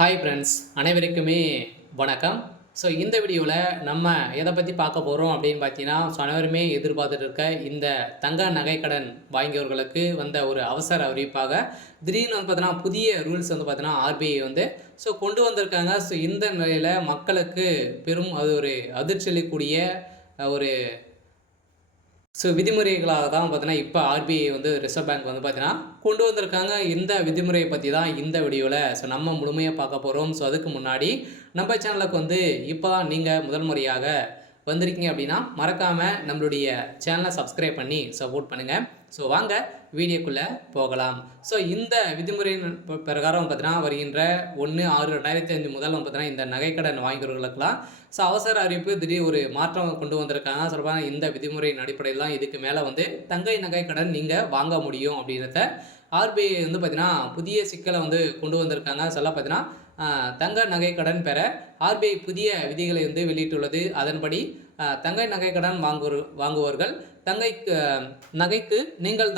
Hi friends, அனைவருக்குமே வணக்கம். So இந்த வீடியோவில் நம்ம எதை பற்றி பார்க்க போகிறோம் அப்படின்னு பார்த்தீங்கன்னா, அனைவருமே எதிர்பார்த்துட்டு இருக்க இந்த தங்க நகைக்கடன் வாங்கியவர்களுக்கு வந்த ஒரு அவசர அறிவிப்பாக திடீர்னு வந்து பார்த்தீங்கன்னா புதிய ரூல்ஸ் வந்து பார்த்தீங்கன்னா ஆர்பிஐ வந்து கொண்டு வந்திருக்காங்க. இந்த நிலையில் மக்களுக்கு பெரும் அது ஒரு அதிர்ச்சி அளிக்கக்கூடிய ஒரு விதிமுறைகளாக தான் பார்த்தீங்கன்னா, இப்போ ஆர்பிஐ வந்து ரிசர்வ் பேங்க் வந்து பார்த்தீங்கன்னா, கொண்டு வந்திருக்காங்க. இந்த விதிமுறையை பத்தி தான் இந்த வீடியோல நம்ம முழுமையா பார்க்க போறோம். அதுக்கு முன்னாடி நம்ம சேனலுக்கு வந்து இப்போ தான் நீங்க முதல் முறையாக வந்திருக்கீங்க அப்படின்னா, மறக்காம நம்மளுடைய சேனலை சப்ஸ்கிரைப் பண்ணி சப்போர்ட் பண்ணுங்க. வாங்க வீடியோக்குள்ள போகலாம். இந்த விதிமுறையின் பிரகாரம் பார்த்தீங்கன்னா, வருகின்ற 1/6/2005 முதல் பார்த்தீங்கன்னா, இந்த நகைக்கடன் வாங்கியவர்களுக்கெல்லாம் அவசர அறிவிப்பு திடீர் ஒரு மாற்றம் கொண்டு வந்திருக்காங்க. சொல்லப்போனா இந்த விதிமுறையின் அடிப்படையில் தான் இதுக்கு மேலே வந்து தங்க நகைக்கடன் நீங்கள் வாங்க முடியும் அப்படின்றத ஆர்பிஐ வந்து பார்த்தீங்கன்னா, புதிய சிக்கலை வந்து கொண்டு வந்திருக்காங்க. பார்த்தீங்கன்னா, தங்க நகைக்கடன் பெற ஆர்பிஐ புதிய விதிகளை வந்து வெளியிட்டுள்ளது. அதன்படி தங்க நகைக்கடன் வாங்குவோர்கள் நகைக்கு நீங்கள்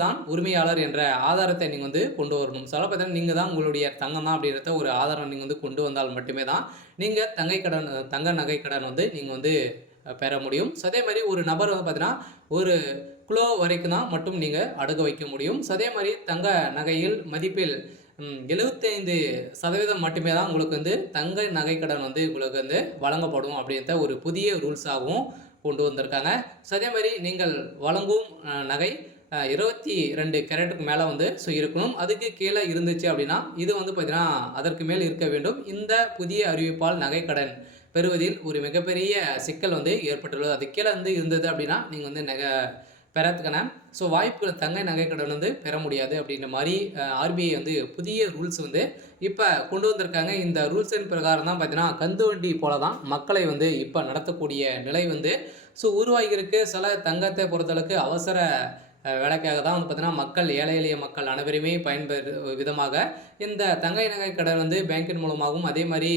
தான் உரிமையாளர் என்ற ஆதாரத்தை நீங்கள் வந்து கொண்டு வரணும். பார்த்தீங்கன்னா, நீங்கள் தான் உங்களுடைய தங்கம் தான் அப்படின்றத ஒரு ஆதாரம் நீங்கள் வந்து கொண்டு வந்தால் மட்டுமே தான் நீங்கள் தங்க நகைக்கடன் வந்து நீங்கள் வந்து பெற முடியும். அதே மாதிரி ஒரு நபர் வந்து பார்த்தீங்கன்னா, ஒரு கிலோ வரைக்கும் தான் மட்டும் நீங்கள் அடகு வைக்க முடியும். அதே மாதிரி தங்க நகையில் மதிப்பில் 75% மட்டுமே தான் உங்களுக்கு வந்து தங்க நகைக்கடன் வந்து உங்களுக்கு வந்து வழங்கப்படும் அப்படின்ற ஒரு புதிய ரூல்ஸாகவும் கொண்டு வந்திருக்காங்க. அதே மாதிரி நீங்கள் வழங்கும் நகை 22 கேரட்டுக்கு மேலே வந்து இருக்கணும். அதுக்கு கீழே இருந்துச்சு அப்படின்னா இது வந்து பார்த்தீங்கன்னா அதற்கு மேல் இருக்க வேண்டும். இந்த புதிய அறிவிப்பால் நகைக்கடன் பெறுவதில் ஒரு மிகப்பெரிய சிக்கல் வந்து ஏற்பட்டுள்ளது. அது கீழே வந்து இருந்தது அப்படின்னா நீங்கள் வந்து பெறத்துக்கான வாய்ப்புகள் தங்க நகைக்கடன் வந்து பெற முடியாது அப்படின்ற மாதிரி ஆர்பிஐ வந்து புதிய ரூல்ஸ் வந்து இப்போ கொண்டு வந்திருக்காங்க. இந்த ரூல்ஸின் பிரகாரம் தான் பார்த்தீங்கன்னா கந்து வண்டி போல தான் மக்களை வந்து இப்போ நடத்தக்கூடிய நிலை வந்து உருவாகியிருக்கு. சில தங்கத்தை பொறுத்தளவுக்கு அவசர வேலைக்காக தான் வந்து பார்த்தீங்கன்னா மக்கள் ஏழை எளிய மக்கள் அனைவருமே பயன்பெறு விதமாக இந்த தங்க நகை கடன் வந்து பேங்கின் மூலமாகவும் அதே மாதிரி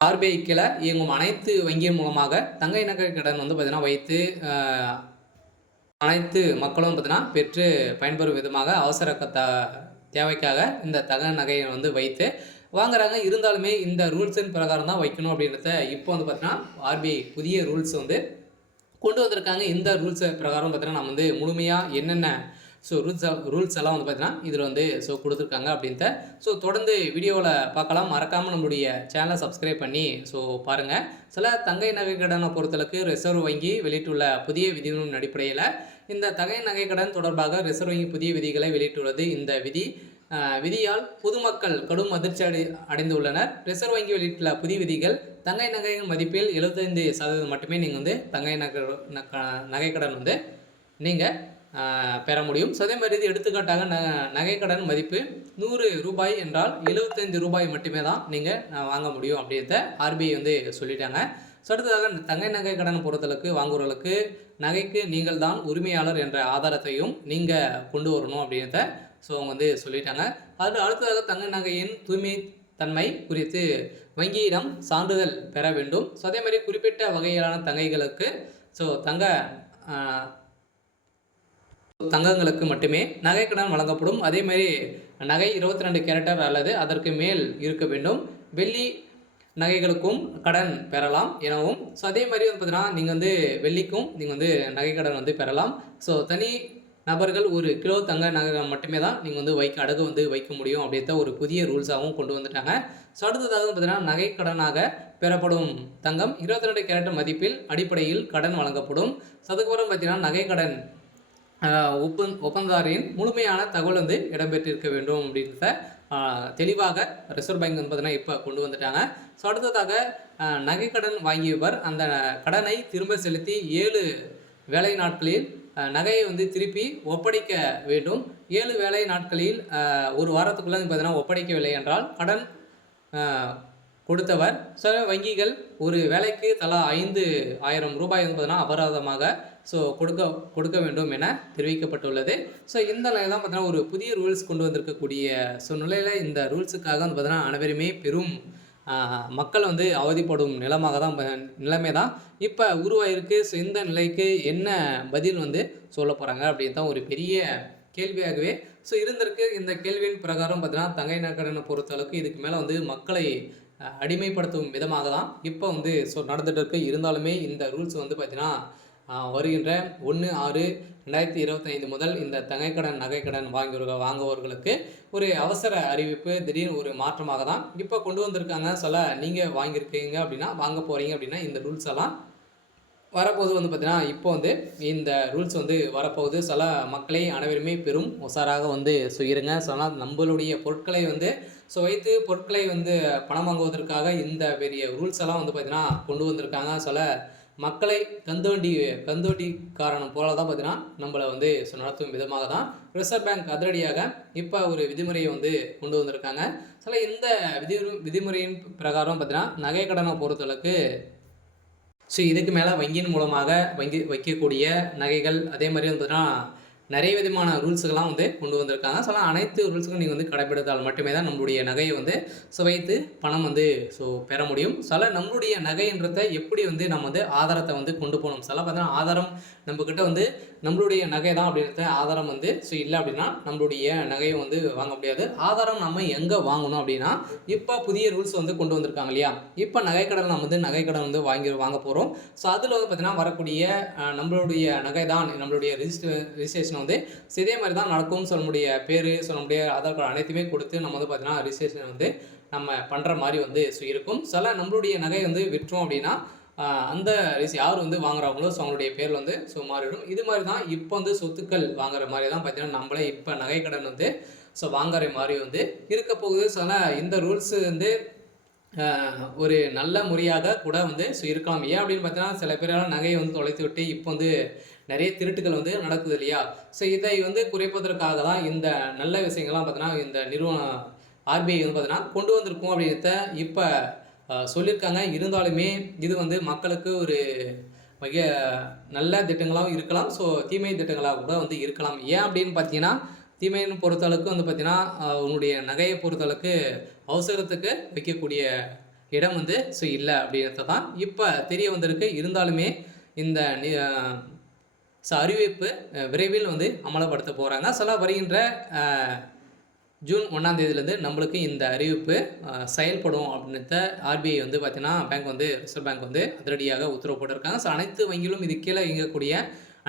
ஆர்பிஐ கீழே இயங்கும் அனைத்து வங்கியின் மூலமாக தங்க நகை கடன் வந்து பார்த்தீங்கன்னா வைத்து அனைத்து மக்களும் பார்த்தீங்கன்னா பெற்று பயன்பெறும் விதமாக அவசர தேவைக்காக இந்த தங்க நகையை வந்து வைத்து வாங்குறாங்க. இருந்தாலுமே இந்த ரூல்ஸின் பிரகாரம் தான் வைக்கணும் அப்படின்றத இப்போ வந்து பார்த்தீங்கன்னா ஆர்பிஐ புதிய ரூல்ஸ் வந்து கொண்டு வந்திருக்காங்க. இந்த ரூல்ஸ் பிரகாரம் பார்த்தீங்கன்னா நம்ம வந்து முழுமையாக என்னென்ன ரூல்ஸ் எல்லாம் வந்து பார்த்தீங்கன்னா இதில் வந்து கொடுத்துருக்காங்க அப்படின்ட்டு தொடர்ந்து வீடியோவில் பார்க்கலாம். மறக்காமல் நம்மளுடைய சேனலை சப்ஸ்கிரைப் பண்ணி பாருங்கள். சில தங்கை நகை கடனை பொறுத்தளவுக்கு ரிசர்வ் வங்கி வெளியிட்டுள்ள புதிய விதிகளின் அடிப்படையில் இந்த தங்கை நகை கடன் தொடர்பாக ரிசர்வ் வங்கி புதிய விதிகளை வெளியிட்டுள்ளது. இந்த விதியால் பொதுமக்கள் கடும் அதிர்ச்சி அடைந்துள்ளனர். ரிசர்வ் வங்கி வெளியிட்டுள்ள புதிய விதிகள் தங்கை நகையின் மதிப்பில் 75% மட்டுமே நீங்கள் வந்து தங்கை நகைக்கடன் வந்து நீங்கள் பெற முடியும். அதே மாதிரி இது எடுத்துக்காட்டாக நகைக்கடன் மதிப்பு 100 ரூபாய் என்றால் 75 ரூபாய் மட்டுமே தான் நீங்கள் வாங்க முடியும் அப்படின்றத ஆர்பிஐ வந்து சொல்லிட்டாங்க. அடுத்ததாக தங்கை நகை கடன் பொறுத்தளவுக்கு வாங்குவர்களுக்கு நகைக்கு நீங்கள் தான் உரிமையாளர் என்ற ஆதாரத்தையும் நீங்கள் கொண்டு வரணும் அப்படின்றத அவங்க வந்து சொல்லிட்டாங்க. அடுத்ததாக தங்க நகையின் தூய்மை தன்மை குறித்து வங்கியிடம் சான்றிதழ் பெற வேண்டும். அதே மாதிரி குறிப்பிட்ட வகையிலான தங்கைகளுக்கு தங்கங்களுக்கு மட்டுமே நகைக்கடன் வழங்கப்படும். அதே மாதிரி நகை 22 கேரட்டர் அல்லது அதற்கு மேல் இருக்க வேண்டும். வெள்ளி நகைகளுக்கும் கடன் பெறலாம் எனவும் அதே மாதிரி வந்து பார்த்தீங்கன்னா நீங்கள் வந்து வெள்ளிக்கும் நீங்கள் வந்து நகைக்கடன் வந்து பெறலாம். தனி நபர்கள் 1 கிலோ தங்க நகை மட்டுமே தான் நீங்கள் வந்து அடகு வந்து வைக்க முடியும் அப்படின்ற ஒரு புதிய ரூல்ஸாகவும் கொண்டு வந்துட்டாங்க. அடுத்ததாக பார்த்தீங்கன்னா நகைக்கடனாக பெறப்படும் தங்கம் 22 கேரட் மதிப்பில் அடிப்படையில் கடன் வழங்கப்படும். அதுக்கப்புறம் பார்த்தீங்கன்னா நகைக்கடன் ஒப்பந்ததாரின் முழுமையான தகவல் வந்து இடம்பெற்றிருக்க வேண்டும் அப்படின்றத தெளிவாக ரிசர்வ் பேங்க் வந்து பார்த்தீங்கன்னா இப்போ கொண்டு வந்துட்டாங்க. அடுத்ததாக நகைக்கடன் வாங்கியவர் அந்த கடனை திரும்ப செலுத்தி 7 வேலை நாட்களில் நகையை வந்து திருப்பி ஒப்படைக்க வேண்டும். 7 வேலை நாட்களில் ஒரு வாரத்துக்குள்ளே பார்த்தீங்கன்னா ஒப்படைக்கவில்லை என்றால் கடன் கொடுத்தவர் வங்கிகள் ஒரு வேலைக்கு தலா 5,000 ரூபாய் வந்து பார்த்தீங்கன்னா அபராதமாக கொடுக்க வேண்டும் என தெரிவிக்கப்பட்டுள்ளது. இந்த நிலையில் தான் பார்த்தீங்கன்னா ஒரு புதிய ரூல்ஸ் கொண்டு வந்திருக்கக்கூடிய நிலையில் இந்த ரூல்ஸுக்காக வந்து பார்த்தீங்கன்னா அனைவருமே பெரும் மக்கள் வந்து அவதிப்படும் நிலைமை தான் இப்போ உருவாயிருக்கு. இந்த நிலைக்கு என்ன பதில் வந்து சொல்ல போகிறாங்க அப்படின்னு தான் ஒரு பெரிய கேள்வியாகவே இருந்திருக்கு. இந்த கேள்வியின் பிரகாரம் பார்த்தீங்கன்னா, தங்கை நகைக்கடனை பொறுத்தளவுக்கு இதுக்கு மேல வந்து மக்களை அடிமைப்படுத்தும் விதமாக தான் இப்போ வந்து நடந்துட்டு இருக்கு. இருந்தாலுமே இந்த ரூல்ஸ் வந்து பார்த்தீங்கன்னா, வருகின்ற 1/6/2025 முதல் இந்த தங்கைக்கடன், நகைக்கடன் வாங்குபவர்களுக்கு ஒரு அவசர அறிவிப்பு, திடீர்னு ஒரு மாற்றமாக தான் இப்போ கொண்டு வந்திருக்காங்க. நீங்க வாங்கியிருக்கீங்க அப்படின்னா, வாங்க போறீங்க அப்படின்னா, இந்த ரூல்ஸ் எல்லாம் வரப்போது வந்து பார்த்தீங்கன்னா, இப்போ வந்து இந்த ரூல்ஸ் வந்து வரப்போகுது. மக்களை அனைவருமே பெரும் உஷாராக வந்து இருங்க. நம்மளுடைய பொருட்களை வந்து வைத்து பொருட்களை வந்து பணம் வாங்குவதற்காக இந்த பெரிய ரூல்ஸ் எல்லாம் வந்து பார்த்தீங்கன்னா, கொண்டு வந்திருக்காங்க. மக்களை கந்துவட்டிக்காரன் போல தான் பார்த்தீங்கன்னா, நம்மள வந்து நடத்தும் விதமாக தான் ரிசர்வ் பேங்க் அதிரடியாக இப்போ ஒரு விதிமுறையை வந்து கொண்டு வந்திருக்காங்க. இந்த விதிமுறையின் பிரகாரம் பார்த்தீங்கன்னா, நகை கடனை பொறுத்தளவுக்கு இதுக்கு மேலே வங்கியின் மூலமாக வைக்கக்கூடிய நகைகள், அதே மாதிரி வந்து பார்த்தீங்கன்னா, நிறைய விதமான ரூல்ஸுகள்லாம் வந்து கொண்டு வந்திருக்காங்க. அனைத்து ரூல்ஸுக்கும் நீங்கள் வந்து கடைப்பிடித்தால் மட்டுமே தான் நம்மளுடைய நகையை வந்து வைத்து பணம் வந்து பெற முடியும். நம்மளுடைய நகைன்றத எப்படி வந்து நம்ம வந்து ஆதாரத்தை வந்து கொண்டு போகணும். பார்த்தீங்கன்னா, ஆதாரம் நம்மக்கிட்ட வந்து நம்மளுடைய நகை தான் அப்படின்றத ஆதாரம் வந்து இல்லை அப்படின்னா நம்மளுடைய நகையை வந்து வாங்க முடியாது. ஆதாரம் நம்ம எங்கே வாங்கணும் அப்படின்னா, இப்போ புதிய ரூல்ஸ் வந்து கொண்டு வந்திருக்காங்க இல்லையா? இப்போ நகைக்கடன் நம்ம வந்து நகைக்கடன் வந்து வாங்க போகிறோம். அதில் வந்து பார்த்தீங்கன்னா, வரக்கூடிய நம்மளுடைய நகை தான் நம்மளுடைய ரிஜிஸ்ட்ரேஷன் வந்து இதே மாதிரி தான் நடக்கும்னு சொல்ல முடிய பேர், சொல்ல முடிய ஆதார் கார்டு அனைத்துமே கொடுத்து நம்ம வந்து பார்த்தீங்கன்னா, ரிஜிஸ்ட்ரேஷன் வந்து நம்ம பண்ணுற மாதிரி வந்து இருக்கும். நம்மளுடைய நகை வந்து விற்றோம் அப்படின்னா, அந்த யார் வந்து வாங்குறாங்களோ அவங்களுடைய பேரில் வந்து மாறிடும். இது மாதிரி தான் இப்போ வந்து சொத்துக்கள் வாங்குற மாதிரி தான் பார்த்தீங்கன்னா, நம்மளே இப்போ நகைக்கடன் வந்து வாங்குற மாதிரி வந்து இருக்க போகுது. இந்த ரூல்ஸ் வந்து ஒரு நல்ல முறையாக கூட வந்து இருக்கலாம். ஏன் அப்படின்னு பார்த்தீங்கன்னா, சில பேரெல்லாம் நகையை வந்து தொலைத்து விட்டு இப்போ வந்து நிறைய திருட்டுகள் வந்து நடக்குது இல்லையா? இதை வந்து குறைப்பதற்காக தான் இந்த நல்ல விஷயங்கள்லாம் பார்த்தீங்கன்னா, இந்த நிறுவனம் ஆர்பிஐ வந்து பார்த்தீங்கன்னா கொண்டு வந்திருக்கும் அப்படின்றத இப்போ சொல்லியிருக்காங்க. இருந்தாலுமே இது வந்து மக்களுக்கு ஒரு மிக நல்ல திட்டங்களாகவும் இருக்கலாம். தீமை திட்டங்களாக கூட வந்து இருக்கலாம். ஏன் அப்படின்னு பார்த்தீங்கன்னா, தீமைன்னு பொறுத்தளவுக்கு வந்து பார்த்தீங்கன்னா, உன்னுடைய நகையை பொறுத்தளவுக்கு அவசரத்துக்கு வைக்கக்கூடிய இடம் வந்து இல்லை அப்படின்றத தான் இப்போ தெரிய வந்திருக்கு. இருந்தாலுமே இந்த அறிவிப்பு விரைவில் வந்து அமலப்படுத்த போகிறாங்க. வருகின்ற ஜூன் 1ஆம் தேதியிலேருந்து நம்மளுக்கு இந்த அறிவிப்பு செயல்படும் அப்படின்றத ஆர்பிஐ வந்து பார்த்தீங்கன்னா, ரிசர்வ் பேங்க் வந்து அதிரடியாக உத்தரவு போட்டிருக்காங்க. அனைத்து வங்கிகளும் இது கீழே இயங்கக்கூடிய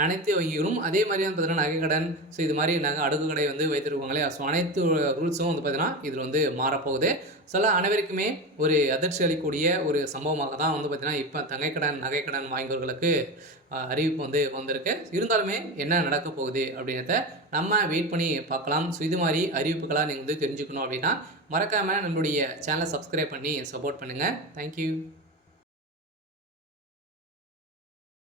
அனைத்து வங்கிகளும் அதே மாதிரியான பார்த்தீங்கன்னா, நகைக்கடன் இது மாதிரி அடுக்கு கடை வந்து வைத்திருப்பாங்களே. அனைத்து ரூல்ஸும் வந்து பார்த்தீங்கன்னா, இதில் வந்து மாறப்போகுது. அனைவருக்குமே ஒரு அதிர்ச்சி அளிக்கக்கூடிய ஒரு சம்பவமாக தான் வந்து பார்த்தீங்கன்னா, இப்போ தங்கைக்கடன், நகைக்கடன் வாங்கியவர்களுக்கு அறிவிப்பு வந்து வந்திருக்கு. இருந்தாலுமே என்ன நடக்க போகுது அப்படின்றத நம்ம வெயிட் பண்ணி பார்க்கலாம். இது மாதிரி அறிவிப்புகளாக நீங்கள் வந்து தெரிஞ்சுக்கணும் அப்படின்னா, மறக்காமல் நம்மளுடைய சேனலை சப்ஸ்கிரைப் பண்ணி சப்போர்ட் பண்ணுங்கள். தேங்க்யூ.